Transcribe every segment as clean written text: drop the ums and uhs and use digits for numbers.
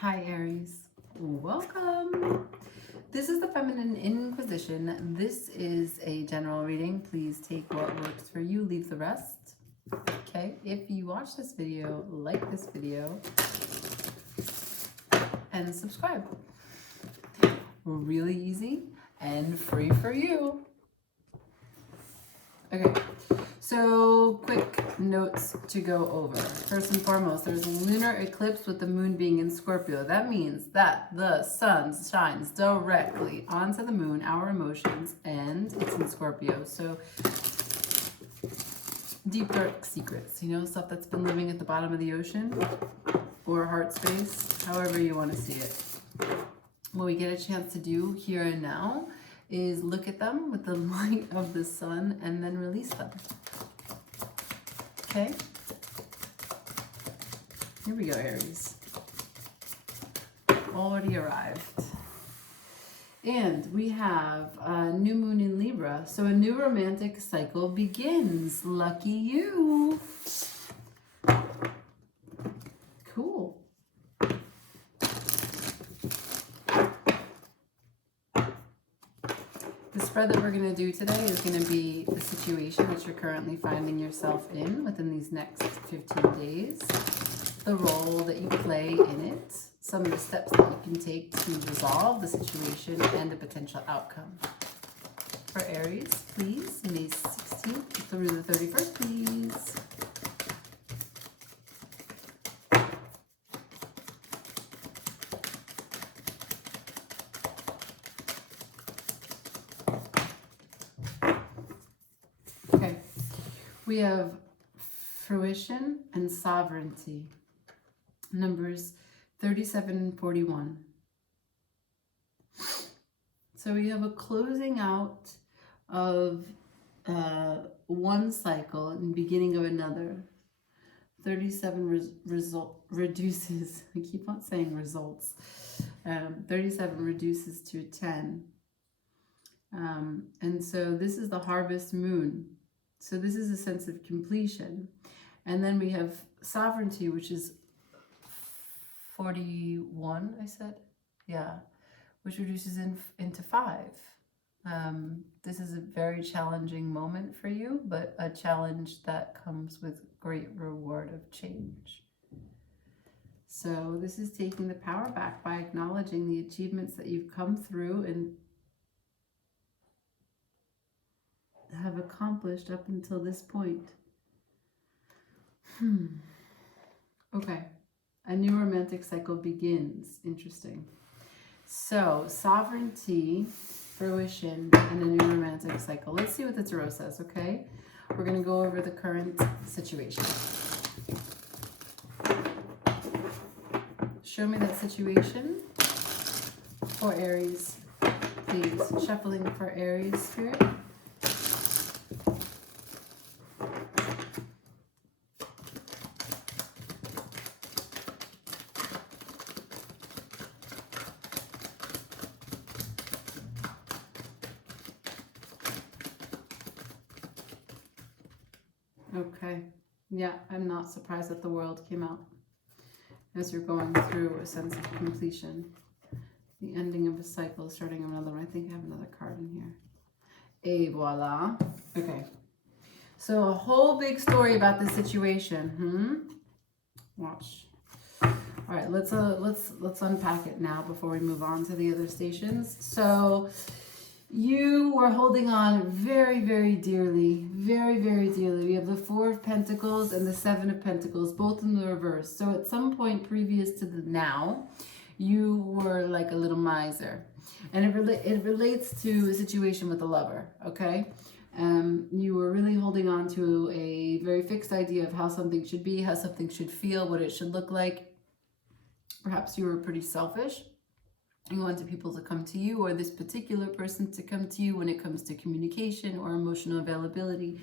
Hi Aries, welcome. This is the Feminine Inquisition. This is a general reading. Please take what works for you, leave the rest. Okay, if you watch this video, like this video, and subscribe. Really easy and free for you. Okay, so quick notes to go over. First and foremost, there's a lunar eclipse with the moon being in Scorpio. That means that the sun shines directly onto the moon, our emotions, and it's in Scorpio. So deep dark secrets, stuff that's been living at the bottom of the ocean or heart space, however you want to see it. What we get a chance to do here and now is look at them with the light of the sun and then release them. Okay? Here we go, Aries. Already arrived. And we have a new moon in Libra. So a new romantic cycle begins. Lucky you. Cool. The spread that we're going to do today is going to be the situation that you're currently finding yourself in within these next 15 days, the role that you play in it, some of the steps that you can take to resolve the situation, and the potential outcome. For Aries, please, May 16th through the 31st, please. Okay, we have fruition and sovereignty, numbers 37 and 41. So we have a closing out of one cycle and beginning of another. 37 reduces, I keep on saying results. 37 reduces to 10. And so this is the harvest moon. So this is a sense of completion. And then we have sovereignty, which is 41, I said? Yeah, which reduces into 5. This is a very challenging moment for you, but a challenge that comes with great reward of change. So this is taking the power back by acknowledging the achievements that you've come through and have accomplished up until this point. Okay. A new romantic cycle begins. Interesting. So, sovereignty, fruition, and a new romantic cycle. Let's see what the tarot says, okay? We're going to go over the current situation. Show me that situation for Aries, please. Shuffling for Aries, Spirit. Okay, yeah, I'm not surprised that the world came out as you're going through a sense of completion. The ending of a cycle, starting another one. I think I have another card in here. Et voila. Okay, so a whole big story about this situation. Watch. All right, let's unpack it now before we move on to the other stations. So you were holding on very, very dearly, very, very dearly. We have the 4 of Pentacles and the 7 of Pentacles, both in the reverse. So at some point previous to the now, you were like a little miser. And it relates to a situation with a lover, okay? You were really holding on to a very fixed idea of how something should be, how something should feel, what it should look like. Perhaps you were pretty selfish. You wanted people to come to you, or this particular person to come to you when it comes to communication or emotional availability.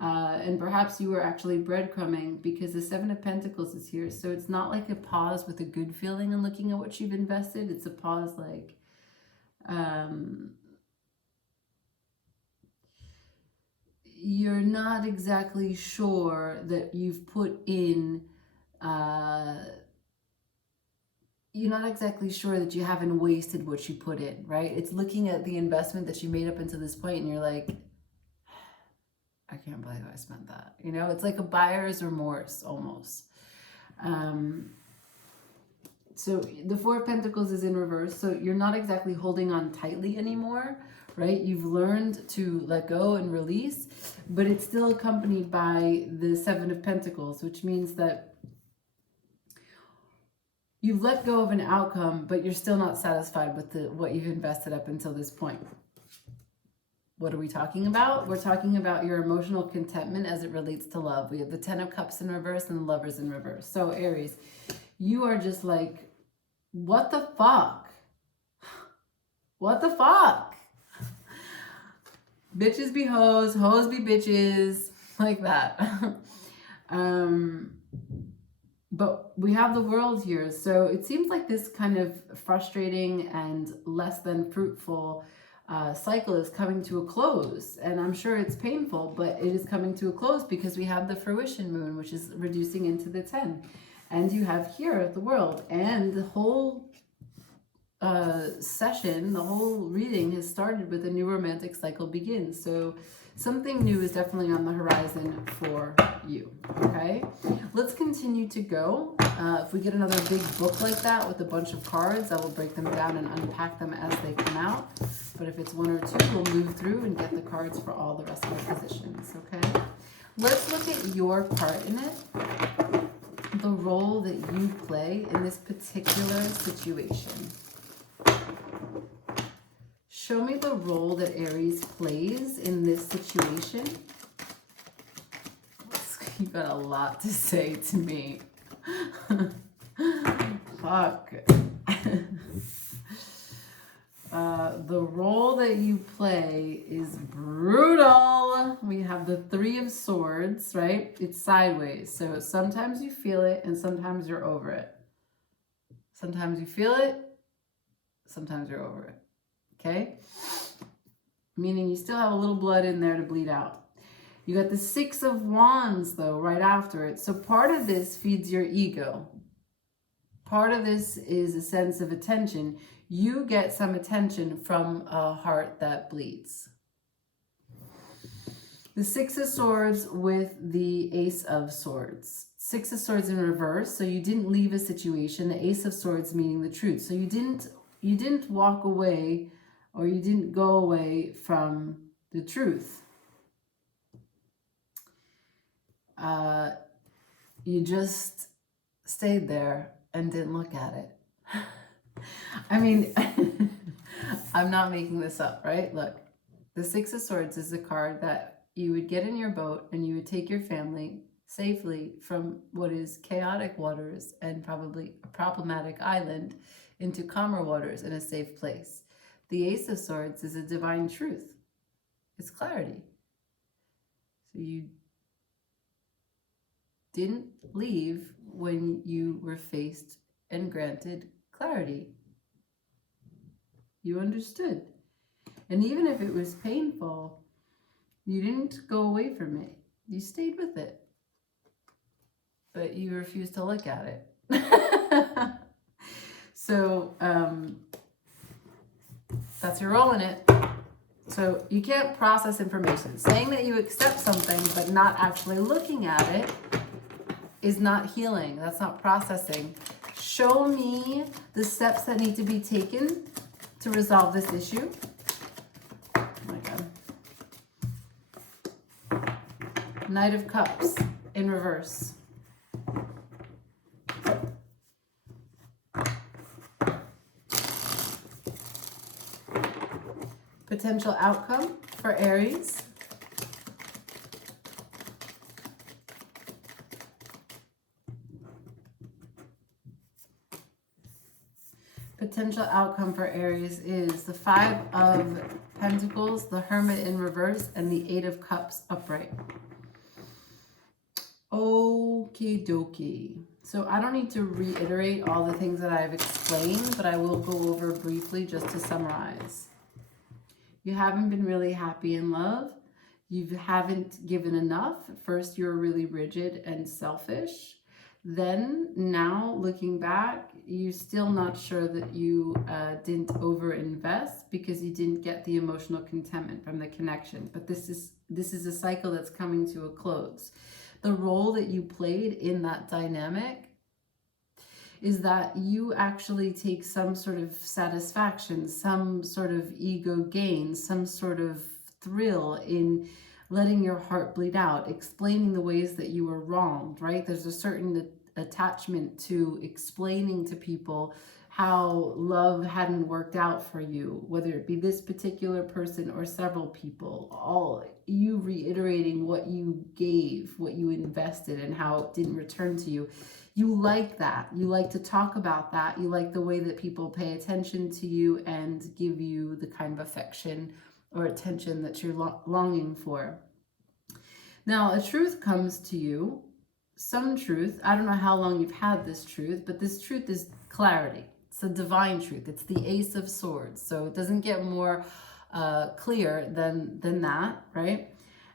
And perhaps you were actually breadcrumbing because the 7 of Pentacles is here. So it's not like a pause with a good feeling and looking at what you've invested. It's a pause like, you're not exactly sure that you've put in you're not exactly sure that you haven't wasted what you put in, right? It's looking at the investment that you made up until this point and you're like, I can't believe I spent that. You know, it's like a buyer's remorse almost. So the Four of Pentacles is in reverse. So you're not exactly holding on tightly anymore, right? You've learned to let go and release, but it's still accompanied by the Seven of Pentacles, which means that you've let go of an outcome, but you're still not satisfied with what you've invested up until this point. What are we talking about? We're talking about your emotional contentment as it relates to love. We have the Ten of Cups in reverse and the Lovers in reverse. So Aries, you are just like, what the fuck? What the fuck? Bitches be hoes, hoes be bitches, like that. But we have the World here. So it seems like this kind of frustrating and less than fruitful cycle is coming to a close. And I'm sure it's painful, but it is coming to a close because we have the Fruition Moon, which is reducing into the 10. And you have here the World. And the whole session, the whole reading has started with a new romantic cycle begins. So something new is definitely on the horizon for you, okay? Let's continue to go. If we get another big book like that with a bunch of cards, I will break them down and unpack them as they come out. But if it's one or two, we'll move through and get the cards for all the rest of the positions, okay? Let's look at your part in it, the role that you play in this particular situation. Show me the role that Aries plays in this situation. You've got a lot to say to me. Fuck. The role that you play is brutal. We have the Three of Swords, right? It's sideways. So sometimes you feel it and sometimes you're over it. Sometimes you feel it, sometimes you're over it. Okay? Meaning you still have a little blood in there to bleed out. You got the Six of Wands, though, right after it. So part of this feeds your ego. Part of this is a sense of attention. You get some attention from a heart that bleeds. The Six of Swords with the Ace of Swords. Six of Swords in reverse. So you didn't leave a situation. The Ace of Swords meaning the truth. So you didn't walk away, or you didn't go away from the truth. You just stayed there and didn't look at it. I mean, I'm not making this up, right? Look, the Six of Swords is a card that you would get in your boat and you would take your family safely from what is chaotic waters and probably a problematic island into calmer waters in a safe place. The Ace of Swords is a divine truth. It's clarity. So you didn't leave when you were faced and granted clarity. You understood. And even if it was painful, you didn't go away from it. You stayed with it. But you refused to look at it. So, that's your role in it. So you can't process information. Saying that you accept something but not actually looking at it is not healing. That's not processing. Show me the steps that need to be taken to resolve this issue. Oh my God. Knight of Cups in reverse. Potential outcome for Aries. Potential outcome for Aries is the Five of Pentacles, the Hermit in reverse, and the Eight of Cups upright. Okie dokie. So I don't need to reiterate all the things that I've explained, but I will go over briefly just to summarize. You haven't been really happy in love. You haven't given enough. First, you're really rigid and selfish. then now looking back, you're still not sure that you didn't over-invest because you didn't get the emotional contentment from the connection. But this is a cycle that's coming to a close. The role that you played in that dynamic is that you actually take some sort of satisfaction, some sort of ego gain, some sort of thrill in letting your heart bleed out, explaining the ways that you were wronged, right? There's a certain attachment to explaining to people how love hadn't worked out for you, whether it be this particular person or several people, all you reiterating what you gave, what you invested, and how it didn't return to you. You like that. You like to talk about that. You like the way that people pay attention to you and give you the kind of affection or attention that you're longing for. Now, a truth comes to you, some truth. I don't know how long you've had this truth, but this truth is clarity. It's a divine truth. It's the Ace of Swords. So it doesn't get more clear than that, right?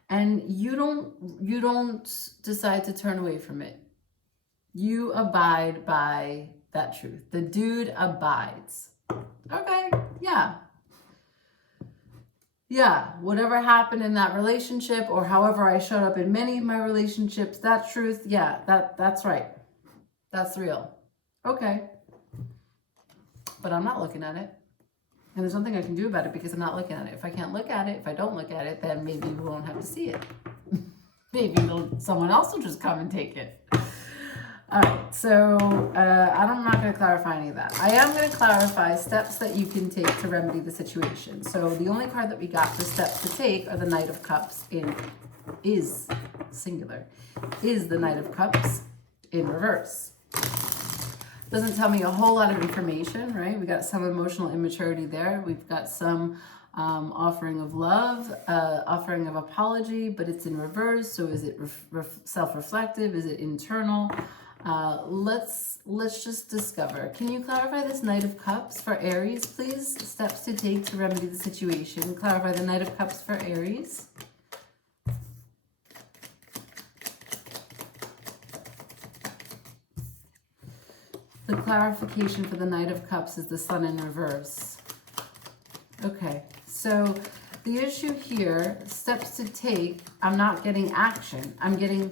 And you don't decide to turn away from it. You abide by that truth. The dude abides. Okay, yeah. Yeah, whatever happened in that relationship, or however I showed up in many of my relationships, that truth, yeah, that's right. That's real. Okay. But I'm not looking at it. And there's nothing I can do about it because I'm not looking at it. If I can't look at it, if I don't look at it, then maybe we won't have to see it. Maybe someone else will just come and take it. All right, so I'm not going to clarify any of that. I am going to clarify steps that you can take to remedy the situation. So the only card that we got for steps to take are the Knight of Cups is singular, is the Knight of Cups in reverse. Doesn't tell me a whole lot of information, right? We got some emotional immaturity there. We've got some offering of love, offering of apology, but it's in reverse. So is it self-reflective? Is it internal? Let's just discover. Can you clarify this Knight of Cups for Aries, please? Steps to take to remedy the situation. Clarify the Knight of Cups for Aries. The clarification for the Knight of Cups is the Sun in reverse. Okay, so the issue here, steps to take, I'm not getting action. I'm getting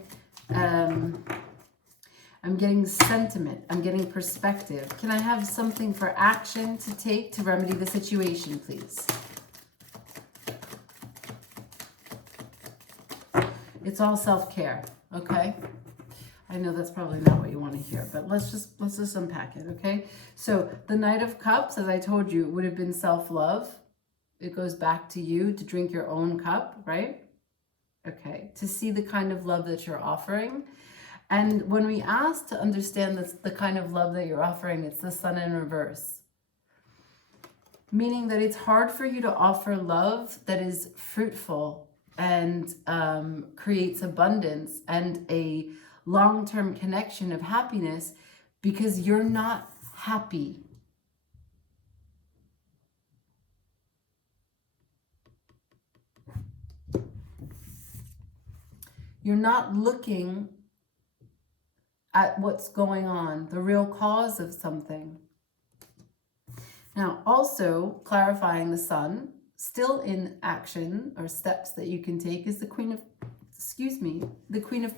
sentiment. I'm getting perspective. Can I have something for action to take to remedy the situation, please? It's all self-care, okay? I know that's probably not what you want to hear, but let's just unpack it, okay? So the Knight of Cups, as I told you, would have been self-love. It goes back to you to drink your own cup, right? Okay, to see the kind of love that you're offering. And when we ask to understand the kind of love that you're offering, it's the Sun in reverse. Meaning that it's hard for you to offer love that is fruitful and creates abundance and a long-term connection of happiness because you're not happy. You're not looking at what's going on, the real cause of something. Now, also clarifying the Sun, still in action or steps that you can take, is the Queen of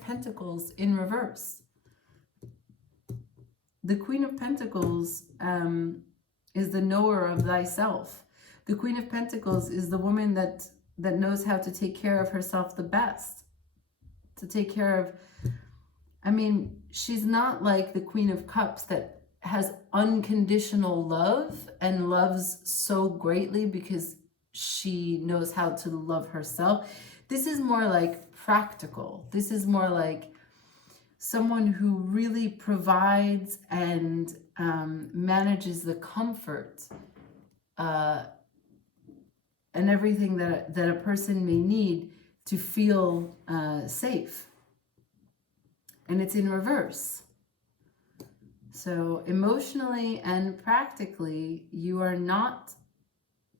Pentacles in reverse. The Queen of Pentacles is the knower of thyself. The Queen of Pentacles is the woman that knows how to take care of herself the best. To take care of, I mean, she's not like the Queen of Cups that has unconditional love and loves so greatly because she knows how to love herself. This is more like practical. This is more like someone who really provides and manages the comfort and everything that a person may need to feel safe. And it's in reverse. So emotionally and practically, you are not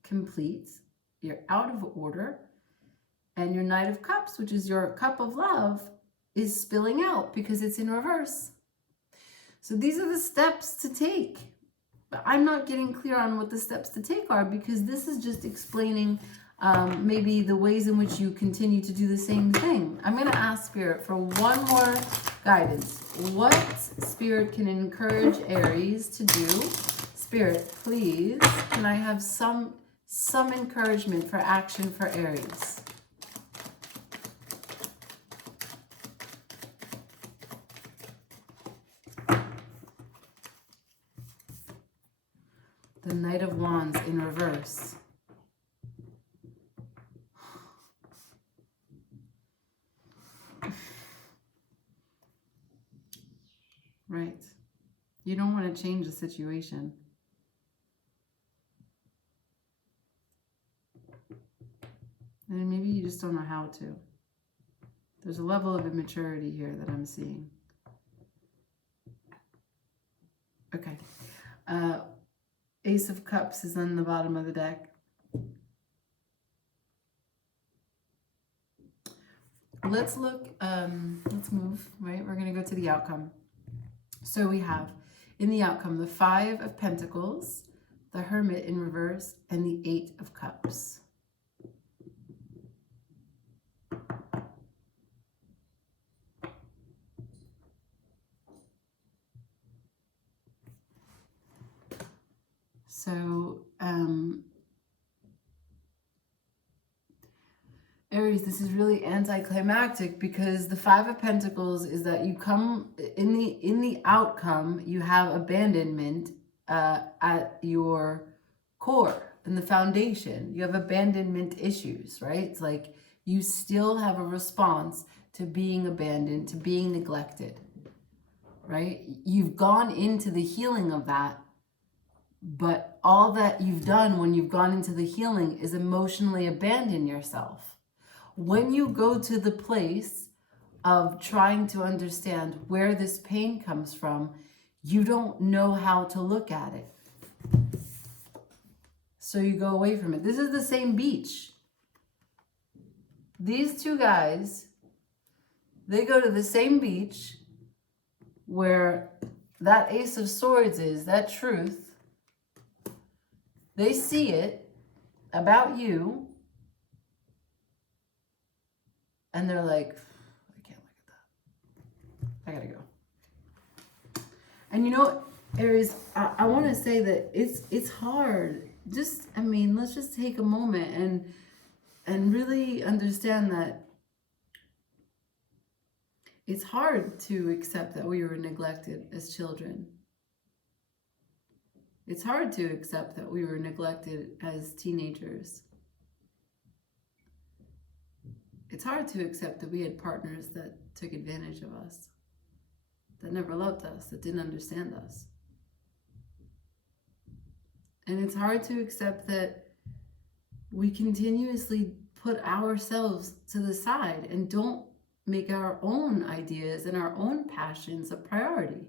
complete. You're out of order. And your Knight of Cups, which is your cup of love, is spilling out because it's in reverse. So these are the steps to take. But I'm not getting clear on what the steps to take are, because this is just explaining maybe the ways in which you continue to do the same thing. I'm going to ask Spirit for one more guidance. What Spirit can encourage Aries to do? Spirit, please, can I have some encouragement for action for Aries? The Knight of Wands in reverse. Right. You don't want to change the situation. And maybe you just don't know how to. There's a level of immaturity here that I'm seeing. Okay. Ace of Cups is on the bottom of the deck. Let's look, let's move, right? We're going to go to the outcome. So we have in the outcome the 5 of Pentacles, the Hermit in reverse, and the 8 of Cups. So, Aries, this is really anticlimactic, because the 5 of Pentacles is that you come in the outcome, you have abandonment at your core, in the foundation. You have abandonment issues, right? It's like you still have a response to being abandoned, to being neglected, right? You've gone into the healing of that, but all that you've done when you've gone into the healing is emotionally abandon yourself. When you go to the place of trying to understand where this pain comes from, you don't know how to look at it. So you go away from it. This is the same beach. These two guys, they go to the same beach where that Ace of Swords is, that truth. They see it about you, and they're like, I can't look at that. I gotta go. And you know what, Aries, I want to say that it's hard. Just, I mean, let's just take a moment and really understand that it's hard to accept that we were neglected as children. It's hard to accept that we were neglected as teenagers. It's hard to accept that we had partners that took advantage of us, that never loved us, that didn't understand us. And it's hard to accept that we continuously put ourselves to the side and don't make our own ideas and our own passions a priority.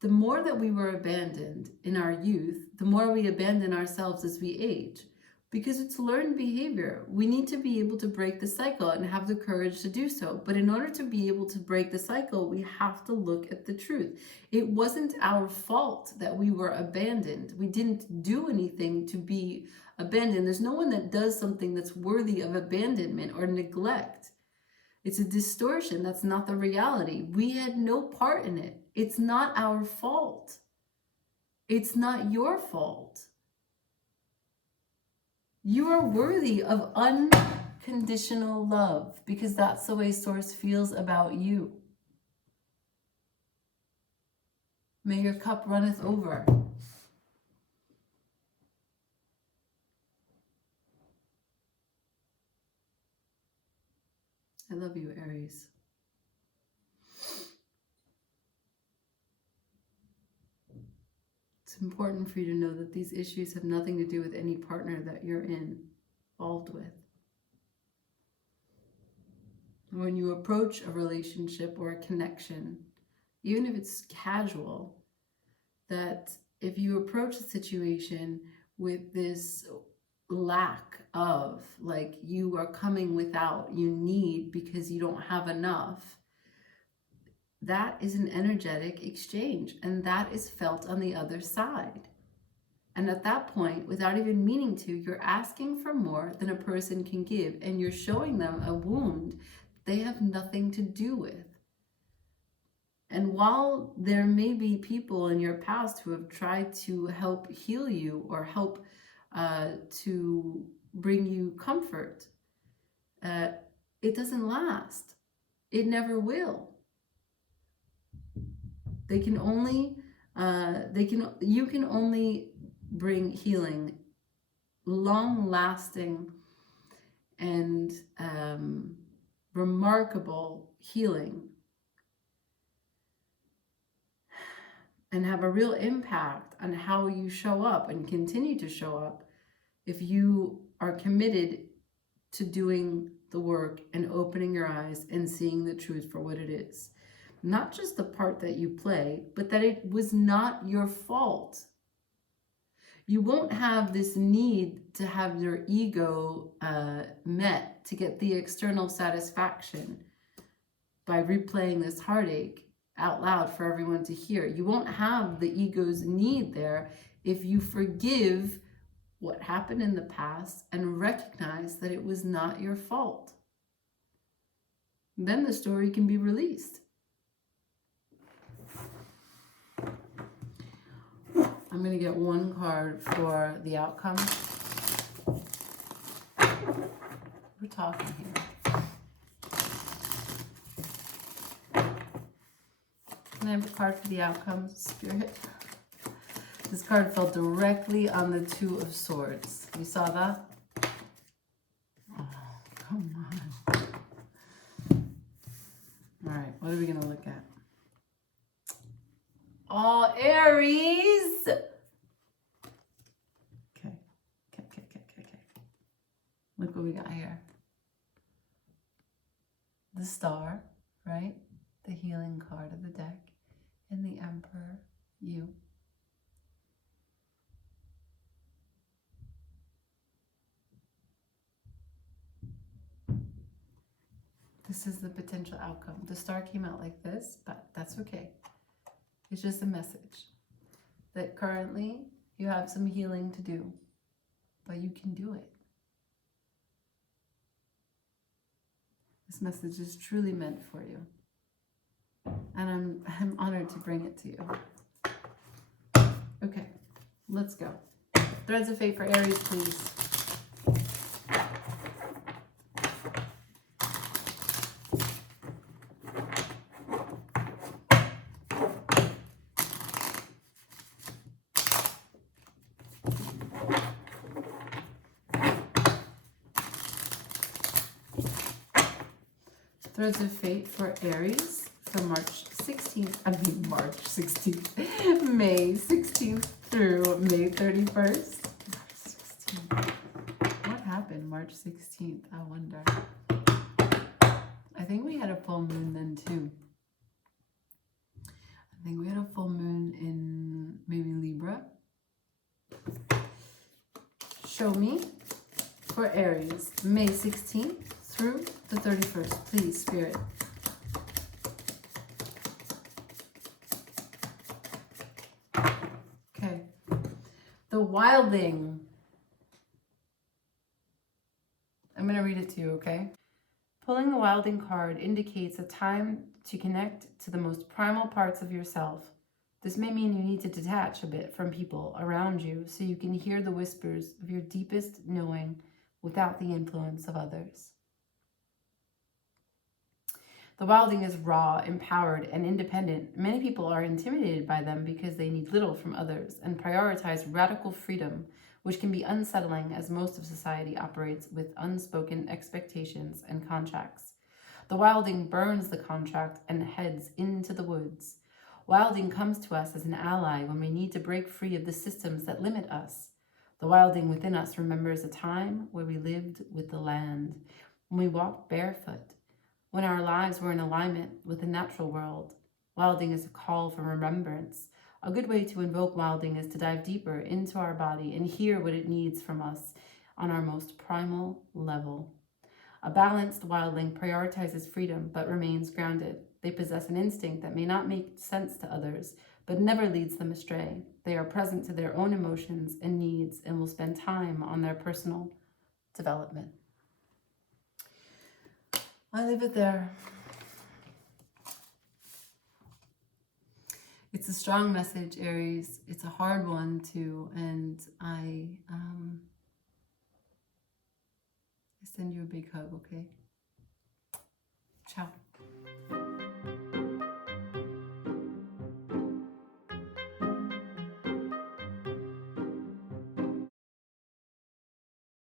The more that we were abandoned in our youth, the more we abandon ourselves as we age, because it's learned behavior. We need to be able to break the cycle and have the courage to do so. But in order to be able to break the cycle, we have to look at the truth. It wasn't our fault that we were abandoned. We didn't do anything to be abandoned. There's no one that does something that's worthy of abandonment or neglect. It's a distortion. That's not the reality. We had no part in it. It's not our fault. It's not your fault. You are worthy of unconditional love, because that's the way Source feels about you. May your cup runneth over. I love you, Aries. It's important for you to know that these issues have nothing to do with any partner that you're involved with. When you approach a relationship or a connection, even if it's casual, that if you approach the situation with this lack of, like you are coming without, you need because you don't have enough, that is an energetic exchange, and that is felt on the other side. And at that point, without even meaning to, you're asking for more than a person can give, and you're showing them a wound they have nothing to do with. And while there may be people in your past who have tried to help heal you or help to bring you comfort, it doesn't last. It never will. They can only, you can only bring healing, long-lasting and remarkable healing, and have a real impact on how you show up and continue to show up if you are committed to doing the work and opening your eyes and seeing the truth for what it is. Not just the part that you play, but that it was not your fault. You won't have this need to have your ego met to get the external satisfaction by replaying this heartache out loud for everyone to hear. You won't have the ego's need there if you forgive what happened in the past and recognize that it was not your fault. Then the story can be released. I'm going to get one card for the outcome. We're talking here. Can I have a card for the outcome, Spirit? This card fell directly on the Two of Swords. You saw that? Oh, come on. All right, what are we going to look at? Oh, Aries! Okay. Look what we got here. The Star, right? The healing card of the deck. And the Emperor, you. This is the potential outcome. The Star came out like this, but that's okay. It's just a message that currently you have some healing to do, but you can do it. This message is truly meant for you. And I'm honored to bring it to you. Okay, let's go. Threads of Fate for Aries, please. Threads of Fate for Aries for May 16th through May 31st. March 16th. What happened March 16th? I wonder. I think we had a full moon then too. I think we had a full moon in maybe Libra. Show me for Aries, May 16th through the 31st, please, Spirit. Okay. The Wilding. I'm going to read it to you, okay? Pulling the Wilding card indicates a time to connect to the most primal parts of yourself. This may mean you need to detach a bit from people around you so you can hear the whispers of your deepest knowing without the influence of others. The Wilding is raw, empowered, and independent. Many people are intimidated by them because they need little from others and prioritize radical freedom, which can be unsettling as most of society operates with unspoken expectations and contracts. The Wilding burns the contract and heads into the woods. Wilding comes to us as an ally when we need to break free of the systems that limit us. The Wilding within us remembers a time where we lived with the land, when we walked barefoot, when our lives were in alignment with the natural world. Wilding is a call for remembrance. A good way to invoke Wilding is to dive deeper into our body and hear what it needs from us on our most primal level. A balanced wildling prioritizes freedom but remains grounded. They possess an instinct that may not make sense to others, but never leads them astray. They are present to their own emotions and needs and will spend time on their personal development. I leave it there. It's a strong message, Aries. It's a hard one too, and I send you a big hug, okay? Ciao.